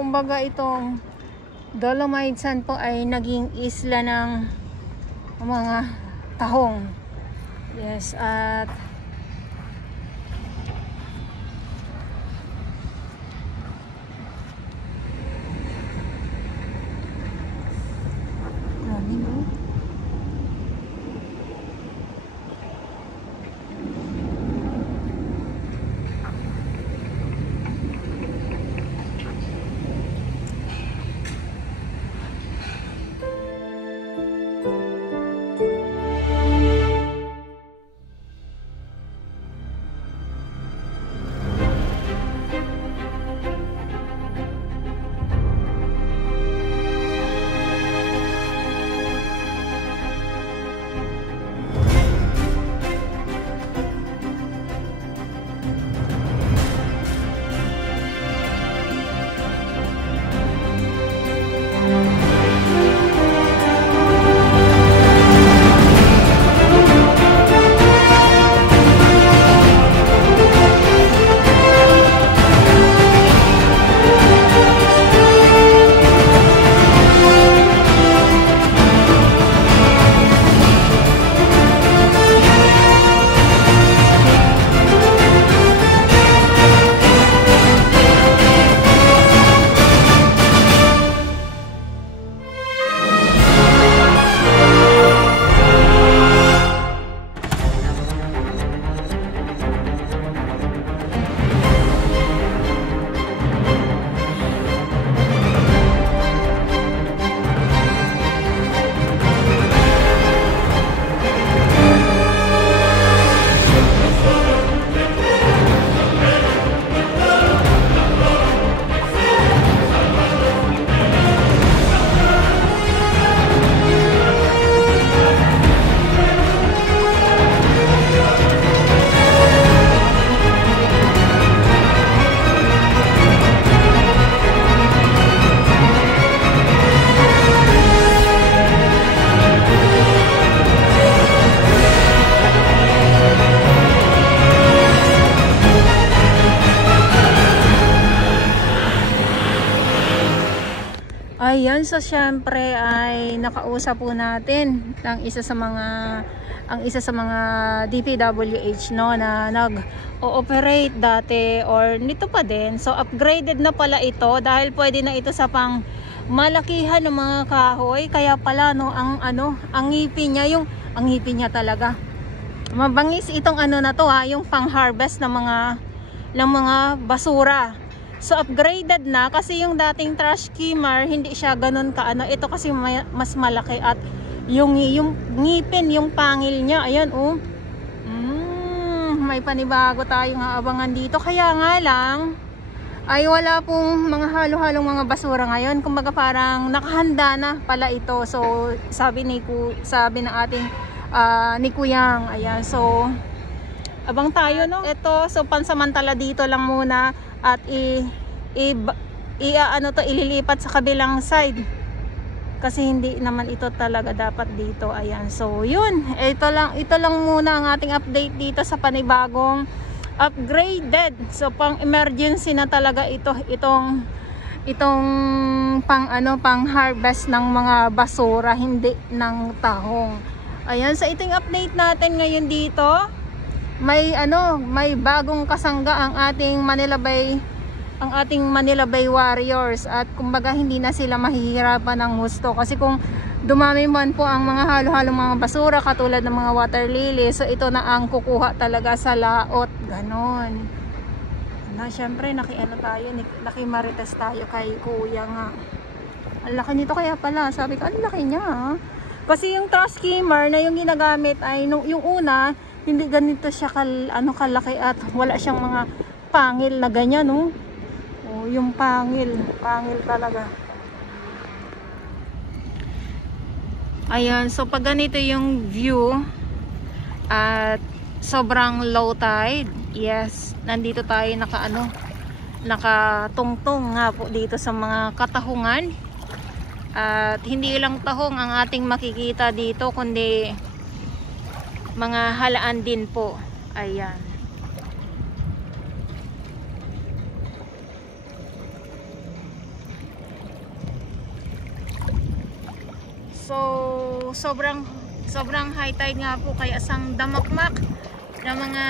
kumbaga itong Dolomite Sand po ay naging isla ng mga tahong. Yes, at ayan, so syempre ay nakausap po natin ang isa sa mga DPWH no na nag-ooperate dati or nito pa din. So upgraded na pala ito dahil pwede na ito sa pang malakihan ng mga kahoy. Kaya pala no ang ngipin niya talaga. Mabangis itong na to yung pang-harvest ng mga basura. So upgraded na kasi yung dating trash skimmer hindi siya ganun ito kasi mas malaki at yung ngipin, yung pangil niya, ayan may panibago tayong aabangan dito. Kaya nga lang ay wala pong mga halo-halong mga basura ngayon, kumbaga parang nakahanda na pala ito. So sabi ng ating ni Kuyang, ayan, so abang tayo no. Ito, so pansamantala dito lang muna at ililipat sa kabilang side kasi hindi naman ito talaga dapat dito. Ayan, so yun, ito lang muna ang ating update dito sa panibagong upgraded, so pang emergency na talaga itong pang harvest ng mga basura, hindi ng tahong. Ayan, so ito yung update natin ngayon dito. May bagong kasangga ang ating Manila Bay Warriors at kumbaga hindi na sila mahihirapan ng husto kasi kung dumami man po ang mga halo-halong mga basura katulad ng mga water lily, so ito na ang kukuha talaga sa laot, ganon na. Syempre nakimarites tayo kay Kuya nga, ang laki nito. Kaya pala sabi ko ang laki niya kasi yung trash skimmer na yung ginagamit ay yung una hindi ganito siya kalaki at wala siyang mga pangil na ganyan yung pangil talaga. Ayan, so pag ganito yung view at sobrang low tide, yes, nandito tayo nakatungtong nga po dito sa mga katahungan. At hindi lang tahong ang ating makikita dito kundi mga halaan din po. Ayan. So sobrang high tide nga po, kaya sang damakmak ng mga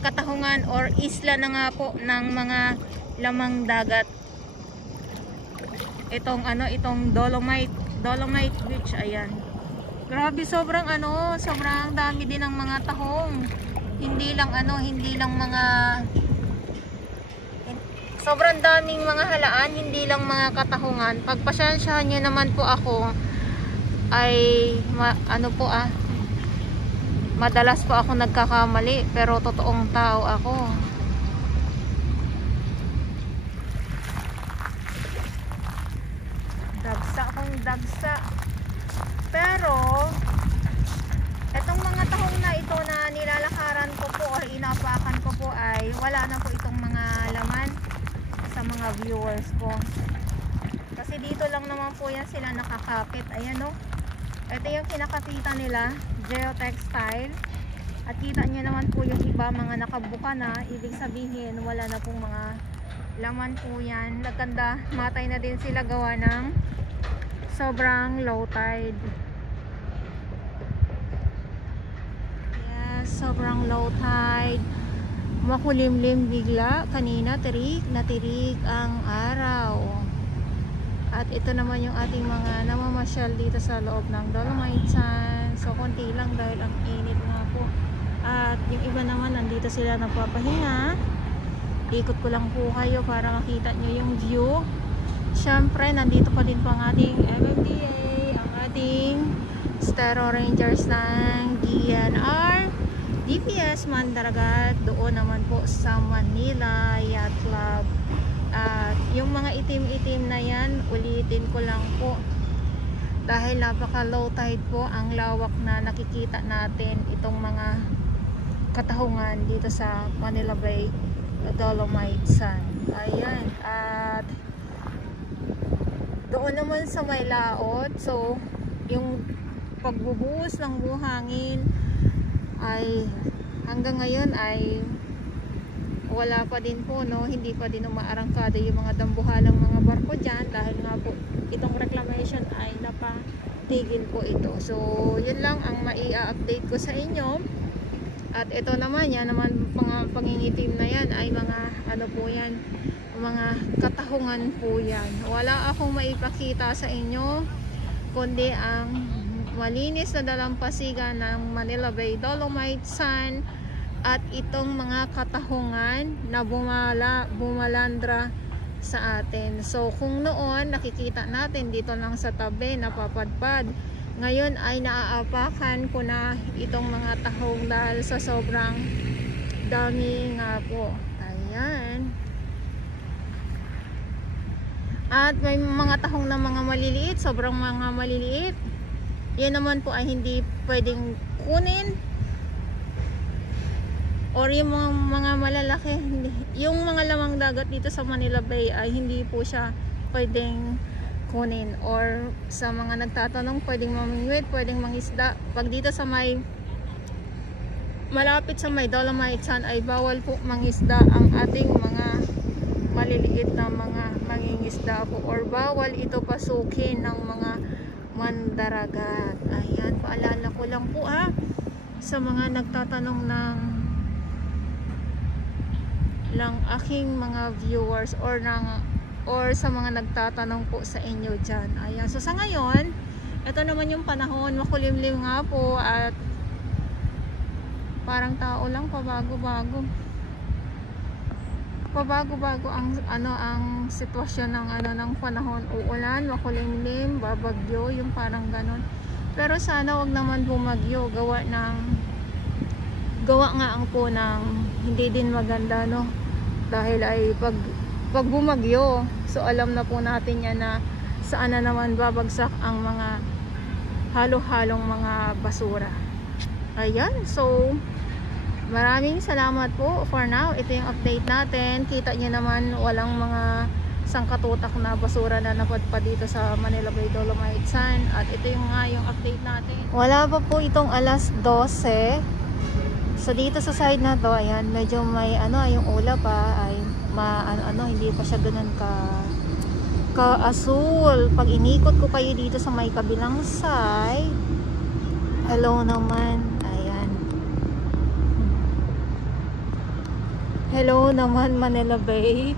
katahungan or isla na nga po ng mga lamang dagat. Itong Dolomite Beach, ayan. Grabe, sobrang dami din ng mga tahong. Hindi lang mga sobrang daming mga halaan, hindi lang mga katahungan. Pagpasensyahan niyo naman po ako, ay madalas po ako nagkakamali, pero totoong tao ako. Dagsa. Pero etong mga tahong na ito na nilalakaran ko po or inapakan ko po ay wala na po itong mga laman sa mga viewers ko. Kasi dito lang naman po yan sila nakakapit. Ayan o. Ito yung kinakapitan nila, geotextile. At kita nyo naman po yung iba mga nakabuka na. Ibig sabihin wala na pong mga laman po yan. Nagkanda, matay na din sila gawa ng sobrang low tide. Yes, sobrang low tide. Makulimlim bigla. Kanina natirik ang araw. At ito naman yung ating mga namamasyal dito sa loob ng Dolomite Sands. So konti lang dahil ang init nga po. At yung iba naman nandito sila nagpapahinga. Ikot ko lang po kayo para makita nyo yung view. Siyempre nandito pa din po ang ating MMDA, ang ating Stero Rangers ng DNR DPS Mandaragat. Doon naman po sa Manila Yacht Club. At yung mga itim-itim na yan, ulitin ko lang po, dahil napaka low tide po, ang lawak na nakikita natin itong mga katahungan dito sa Manila Bay Dolomite Sand. Ayan. At doon naman sa may laot, so yung pagbubuhos ng buhangin ay hanggang ngayon ay wala pa din po, no? Hindi pa din umaarangkada yung mga dambuhalang mga barko dyan dahil nga po itong reclamation ay napatigil po ito. So yun lang ang mai-update ko sa inyo. At ito naman, yan naman mga pangingitim na yan ay mga po yan, mga katahungan po yan. Wala akong maipakita sa inyo kundi ang malinis na dalampasigan ng Manila Bay Dolomite Sand at itong mga katahungan na bumalandra sa atin. So kung noon nakikita natin dito lang sa tabi napapadpad, ngayon ay naaapakan ko na itong mga tahong dahil sa sobrang dami nga po. Ayan. At may mga tahong na mga maliliit, sobrang mga maliliit. Yan naman po ay hindi pwedeng kunin. Or yung mga malalaki, yung mga lamang dagat dito sa Manila Bay ay hindi po siya pwedeng kunin. Or sa mga nagtatanong, pwedeng mamingwit, pwedeng mangisda. Pag dito sa malapit sa may Dolomite Sand ay bawal po mangisda ang ating mga maliliit na mga mangingisda po. Or bawal ito pasukin ng mga mandaragat. Ayan, paalala ko lang po sa mga nagtatanong ng aking mga viewers or sa mga nagtatanong po sa inyo dyan. Ayan. So sa ngayon, ito naman yung panahon, makulimlim nga po at parang tao lang, pabago-bago ang sitwasyon ng panahon. Uulan, makulimlim, babagyo, yung parang ganon. Pero sana wag naman bumagyo, gawa nga ang po ng hindi din maganda, no? Dahil ay pag bumagyo, so alam na po natin yan na saan na naman babagsak ang mga halo-halong mga basura. Ayan, so maraming salamat po for now. Ito yung update natin. Kita nyo naman walang mga sangkatutak na basura na napadpad dito sa Manila Bay Dolomite Sand. At ito yung update natin. Wala pa po itong alas 12. So dito sa side na to, ayan, medyo may yung ulap pa ay hindi pa siya ganoon ka-asul. Pag inikot ko kayo dito sa may kabilang side, hello naman. Ayan. Hello naman, Manila Bay.